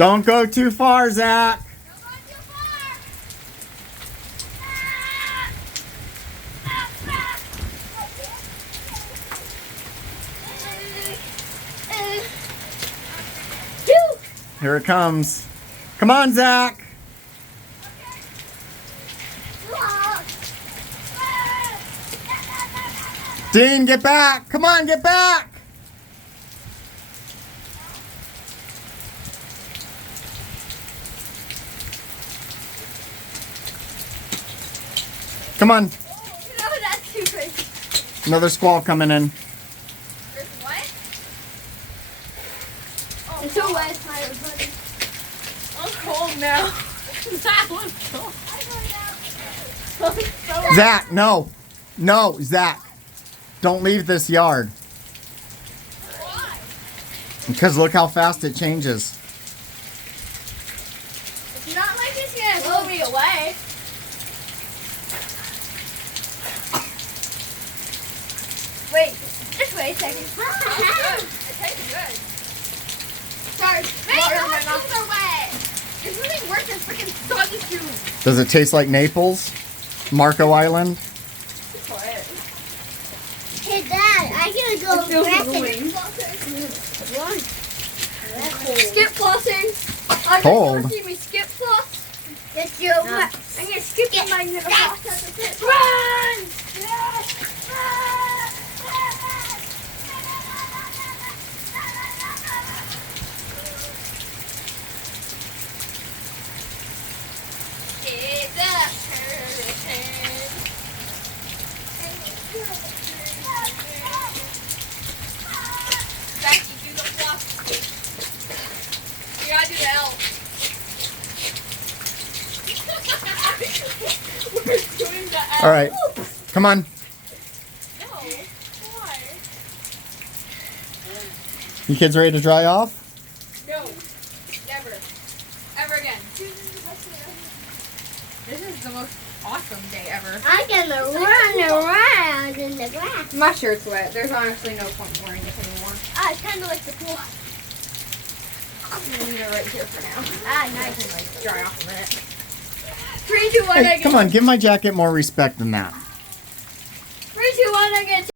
Don't go too far, Zach. Here it comes. Come on, Zach. Dean, get back. Come on, get back. Come on. No, that's too crazy. Another squall coming in. There's what? Oh, it's so wet, buddy. I'm cold now. That was cold. Zach, no. No, Zach. Don't leave this yard. Why? Because look how fast it changes. It's not like it's gonna blow me away. Wait, just wait a second. It tastes good. Sorry, my nostrils are wet. It's really worse than freaking soggy food. Does it taste like Naples? Marco Island? Hey Dad, I gotta go back and Skip flossing. Cold. See me skip floss. That's your I'm gonna skip it. My little floss. Run! It's a hurricane. Becky, do the floss. You gotta do the L. We're doing the L. All right. Come on. No. Why? You kids ready to dry off? No. Never. Ever again. This is the most awesome day ever. I'm gonna run around in the grass. My shirt's wet. There's honestly no point in wearing this anymore. It's kind of like the pool. I'm gonna leave it right here for now. Now I can like dry off a minute. 3, 2, 1, I Hey, get. come on, give my jacket more respect than that. 3, 2, 1, I get.